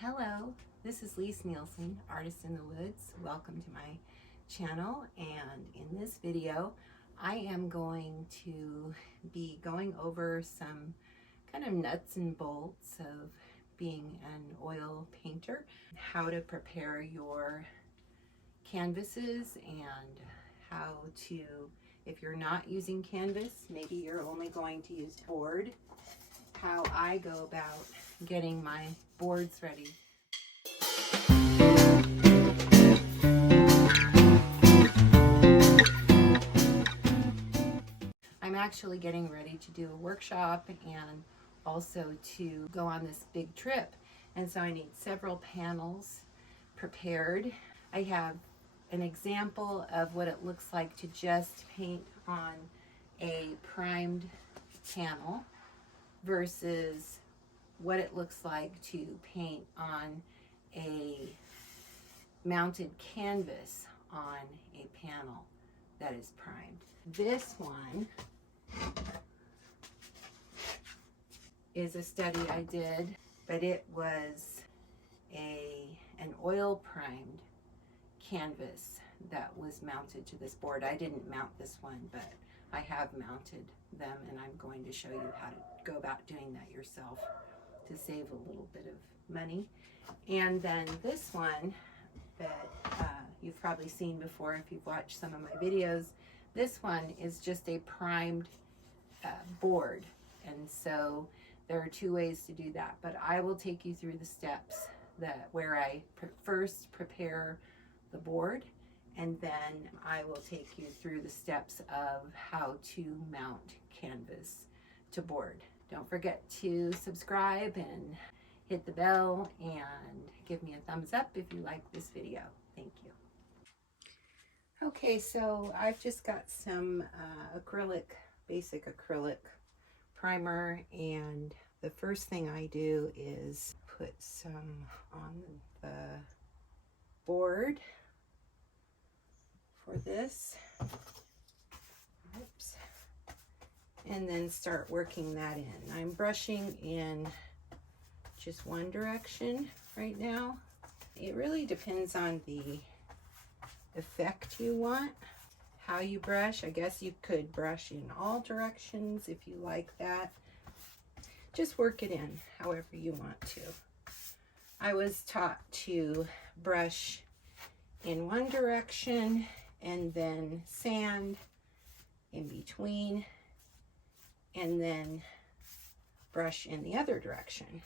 Hello, this is Lis Nielsen, Artist in the Woods. Welcome to my channel, and in this video I am going to be going over some kind of nuts and bolts of being an oil painter, how to prepare your canvases, and how to, if you're not using canvas, maybe you're only going to use board, how I go about getting my boards ready. I'm actually getting ready to do a workshop and also to go on this big trip, and so I need several panels prepared. I have an example of what it looks like to just paint on a primed panel versus what it looks like to paint on a mounted canvas on a panel that is primed. This one is a study I did, but it was an oil primed canvas that was mounted to this board. I didn't mount this one, but I have mounted them, and I'm going to show you how to go about doing that yourself to save a little bit of money. And then this one that you've probably seen before if you've watched some of my videos. This one is just a primed board, and so there are two ways to do that, but I will take you through the steps where I first prepare the board, and then I will take you through the steps of how to mount canvas to board. Don't forget to subscribe and hit the bell and give me a thumbs up if you like this video. Thank you. Okay, so I've just got some basic acrylic primer, and the first thing I do is put some on the board for this. Oops. And then start working that in. I'm brushing in just one direction right now. It really depends on the effect you want, how you brush. I guess you could brush in all directions if you like that. Just work it in however you want to. I was taught to brush in one direction and then sand in between, and then brush in the other direction.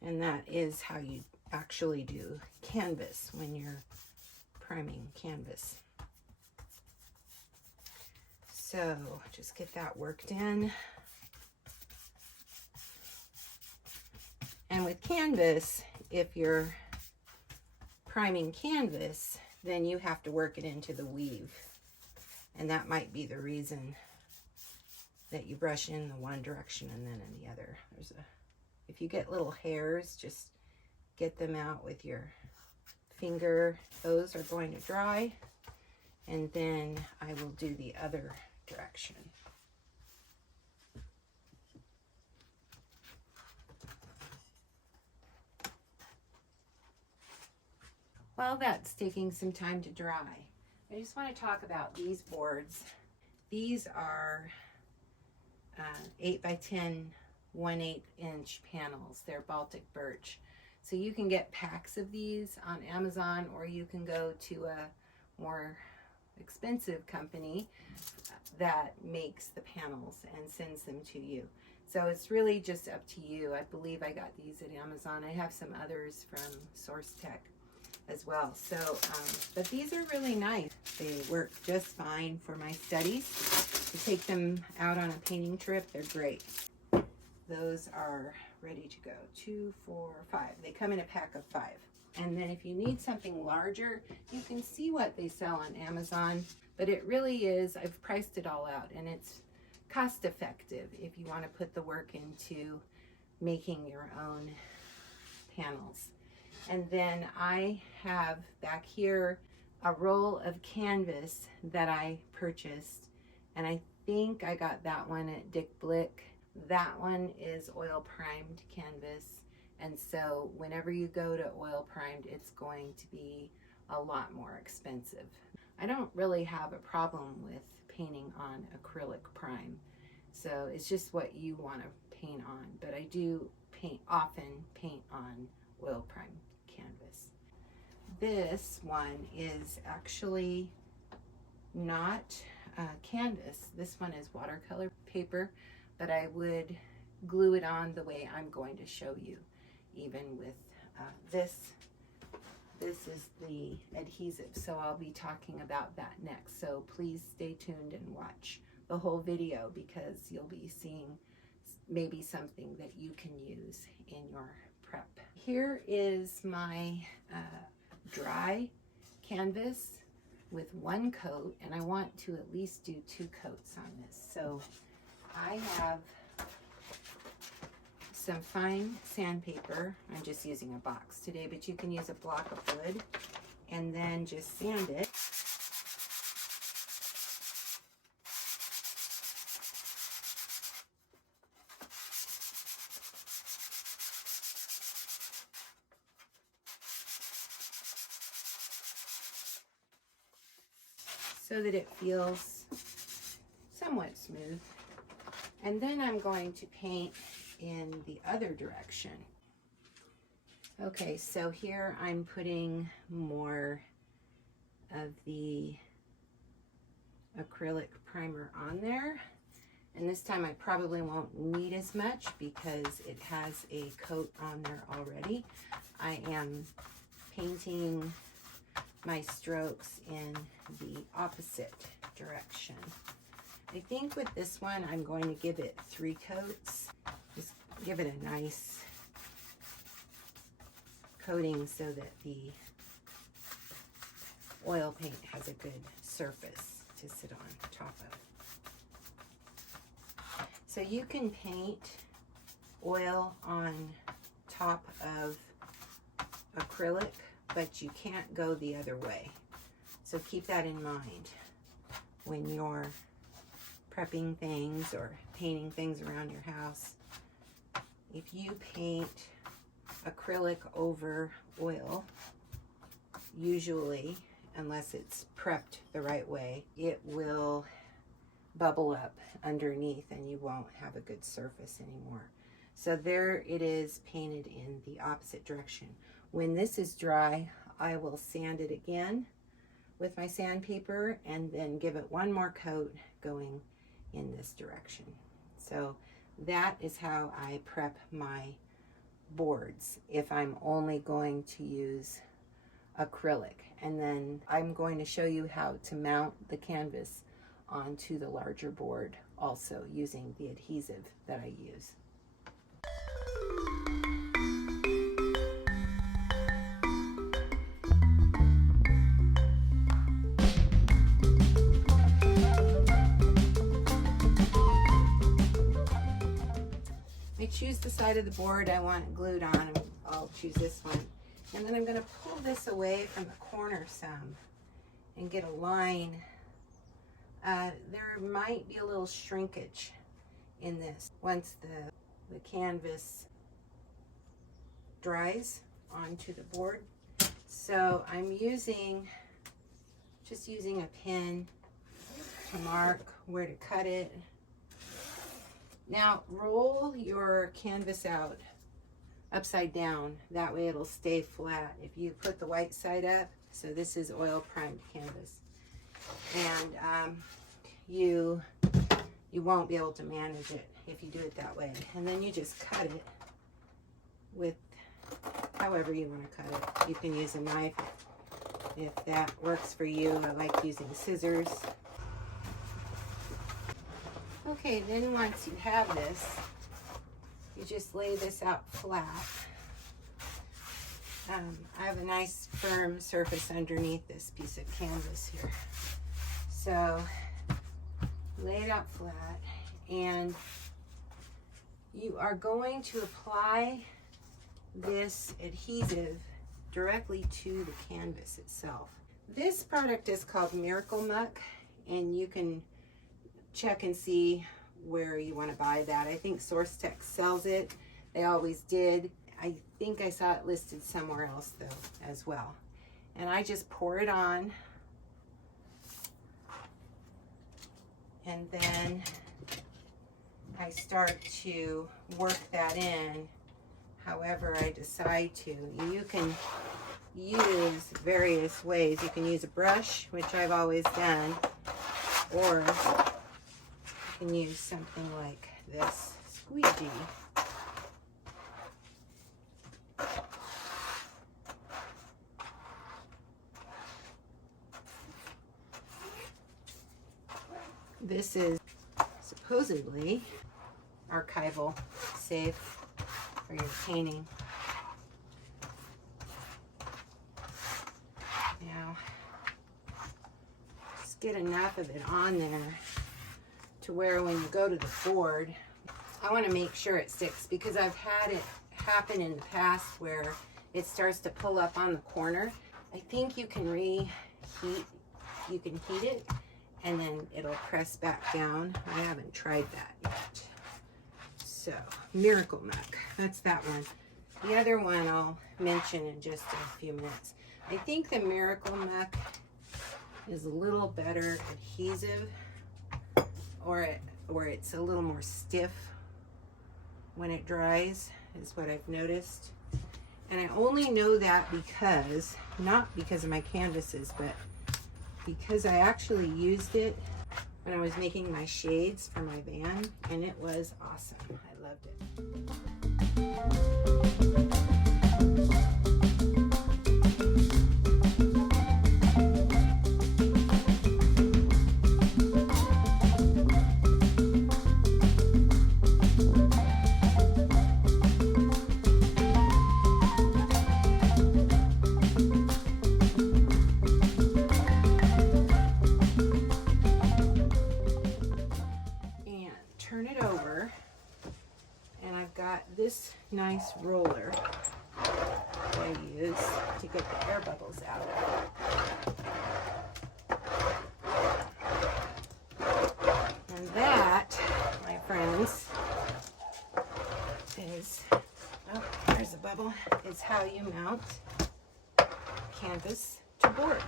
And that is how you actually do canvas when you're priming canvas. So just get that worked in. And with canvas, if you're priming canvas, then you have to work it into the weave. And that might be the reason that you brush in the one direction and then in the other. If you get little hairs, just get them out with your finger. Those are going to dry, and then I will do the other direction. While that's taking some time to dry, I just want to talk about these boards. These are 8 by 10 1/8 inch panels. They're Baltic birch. So you can get packs of these on Amazon, or you can go to a more expensive company that makes the panels and sends them to you. So it's really just up to you. I believe I got these at Amazon. I have some others from Source Tech as well. So, but these are really nice. They work just fine for my studies. To take them out on a painting trip, they're great. Those are ready to go. 2, 4, 5. They come in a pack of 5. And then if you need something larger, you can see what they sell on Amazon, but it really is, I've priced it all out, and it's cost effective if you want to put the work into making your own panels. And then I have back here a roll of canvas that I purchased, and I think I got that one at Dick Blick. That one is oil primed canvas, And so whenever you go to oil primed, it's going to be a lot more expensive. I don't really have a problem with painting on acrylic prime. So it's just what you want to paint on. But I do often paint on oil prime canvas. This one is actually not canvas. This one is watercolor paper, but I would glue it on the way I'm going to show you. Even with this is the adhesive, so I'll be talking about that next. So please stay tuned and watch the whole video, because you'll be seeing maybe something that you can use in your prep. Here is my dry canvas with one coat, and I want to at least do 2 coats on this. So I have some fine sandpaper. I'm just using a box today, but you can use a block of wood and then just sand it. So that it feels somewhat smooth. And then I'm going to paint in the other direction. Okay, so here I'm putting more of the acrylic primer on there. And this time I probably won't need as much because it has a coat on there already. I am painting my strokes in the opposite direction. I think with this one I'm going to give it 3 coats. Just give it a nice coating so that the oil paint has a good surface to sit on top of. So you can paint oil on top of acrylic, but you can't go the other way. So keep that in mind when you're prepping things or painting things around your house. If you paint acrylic over oil, usually, unless it's prepped the right way, it will bubble up underneath and you won't have a good surface anymore. So there it is, painted in the opposite direction. When this is dry, I will sand it again with my sandpaper and then give it one more coat going in this direction. So that is how I prep my boards if I'm only going to use acrylic. And then I'm going to show you how to mount the canvas onto the larger board also using the adhesive that I use. I choose the side of the board I want glued on. I'll choose this one. And then I'm going to pull this away from the corner some and get a line. There might be a little shrinkage in this once the canvas dries onto the board. So I'm just using a pin to mark where to cut it. Now roll your canvas out upside down, that way it'll stay flat. If you put the white side up, so this is oil primed canvas, and you won't be able to manage it if you do it that way. And then you just cut it with however you want to cut it. You can use a knife if that works for you. I like using scissors. Okay, then once you have this, you just lay this out flat. I have a nice firm surface underneath this piece of canvas here. So lay it out flat, and you are going to apply this adhesive directly to the canvas itself. This product is called Miracle Muck, and you can check and see where you want to buy that. I think Source Tech sells it. They always did. I think I saw it listed somewhere else though as well. And I just pour it on, and then I start to work that in however I decide to. You can use various ways. You can use a brush, which I've always done, or you can use something like this squeegee. This is supposedly archival, safe for your painting. Now, just get enough of it on there to where when you go to the board, I want to make sure it sticks, because I've had it happen in the past where it starts to pull up on the corner. I think you can heat it, and then it'll press back down. I haven't tried that yet. So, Miracle Muck, that's that one. The other one I'll mention in just a few minutes. I think the Miracle Muck is a little better adhesive, or it's a little more stiff when it dries, is what I've noticed. And I only know that because, not because of my canvases, but because I actually used it when I was making my shades for my van, and it was awesome. I loved it. This nice roller that I use to get the air bubbles out. And that, my friends, is, oh, there's a bubble, is how you mount canvas to board.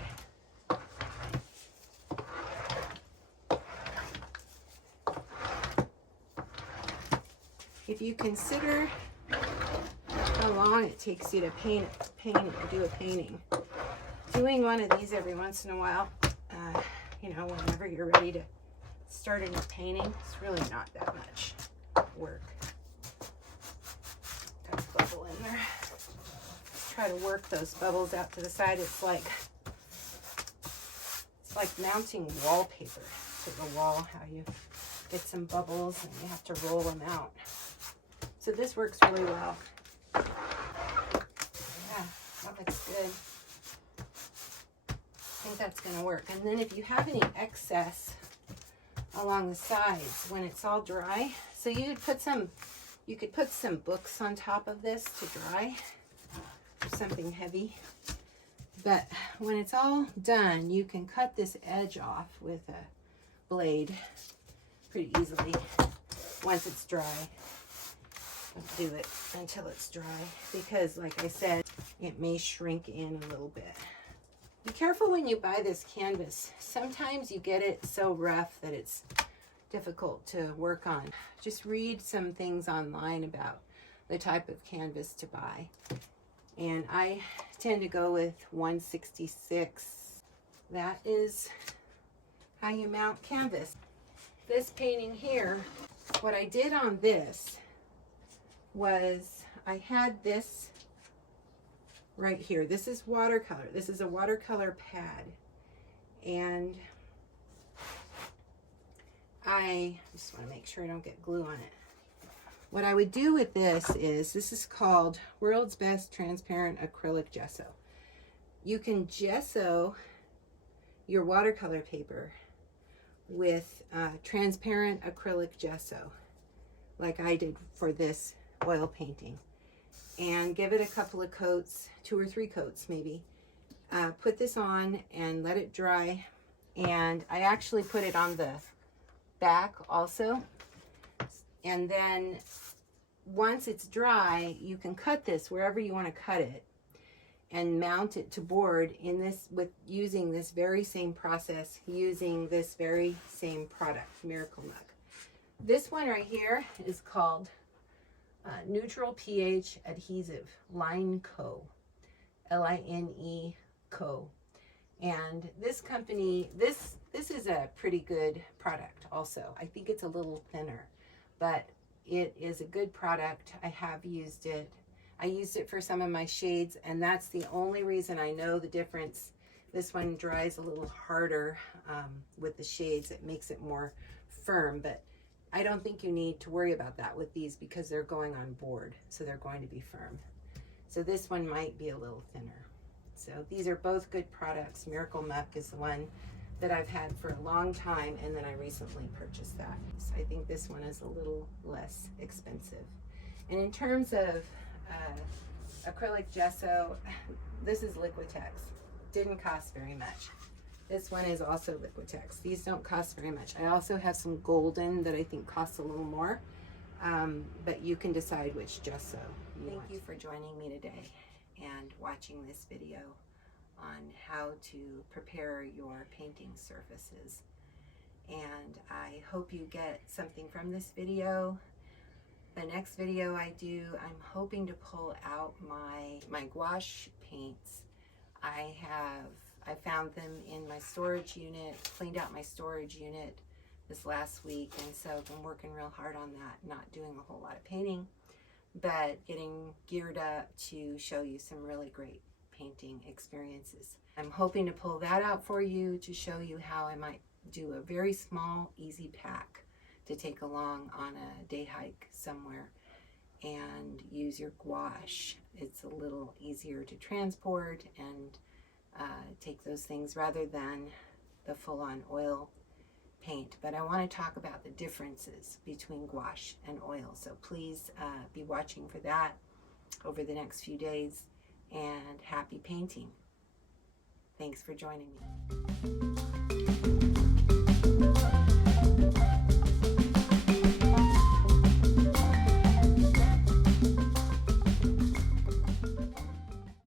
If you consider how long it takes you to do a painting, doing one of these every once in a while, you know, whenever you're ready to start a new painting, it's really not that much work. Got a bubble in there. Try to work those bubbles out to the side. It's like mounting wallpaper to the wall, how you get some bubbles and you have to roll them out. So this works really well. Yeah, that looks good. I think that's gonna work. And then if you have any excess along the sides when it's all dry, so you could put some books on top of this to dry, or something heavy. But when it's all done, you can cut this edge off with a blade pretty easily once it's dry. Do it until it's dry, because like I said, it may shrink in a little bit. Be careful when you buy this canvas. Sometimes you get it so rough that it's difficult to work on. Just read some things online about the type of canvas to buy. And I tend to go with 166. That is how you mount canvas. This painting here, what I did on this was I had this right here. This is watercolor. This is a watercolor pad. And I just want to make sure I don't get glue on it. What I would do with this is called World's Best Transparent Acrylic Gesso. You can gesso your watercolor paper with transparent acrylic gesso, like I did for this oil painting, and give it a couple of coats, 2 or 3 coats maybe. Put this on and let it dry, and I actually put it on the back also, and then once it's dry, you can cut this wherever you want to cut it and mount it to board in this using this very same process, using this very same product, Miracle Mug. This one right here is called Neutral pH Adhesive, Line Co. Line Co. And this company, this is a pretty good product also. I think it's a little thinner, but it is a good product. I have used it. I used it for some of my shades, and that's the only reason I know the difference. This one dries a little harder with the shades. It makes it more firm, but I don't think you need to worry about that with these because they're going on board, so they're going to be firm. So this one might be a little thinner. So these are both good products. Miracle Muck is the one that I've had for a long time, and then I recently purchased that. So I think this one is a little less expensive. And in terms of acrylic gesso, this is Liquitex. Didn't cost very much. This one is also Liquitex. These don't cost very much. I also have some golden that I think costs a little more, but you can decide which gesso you want. Thank you for joining me today and watching this video on how to prepare your painting surfaces. And I hope you get something from this video. The next video I do, I'm hoping to pull out my gouache paints. I found them in my storage unit, cleaned out my storage unit this last week, and so I've been working real hard on that, not doing a whole lot of painting, but getting geared up to show you some really great painting experiences. I'm hoping to pull that out for you to show you how I might do a very small, easy pack to take along on a day hike somewhere and use your gouache. It's a little easier to transport and take those things rather than the full-on oil paint. But I want to talk about the differences between gouache and oil. So please be watching for that over the next few days, and happy painting. Thanks for joining me.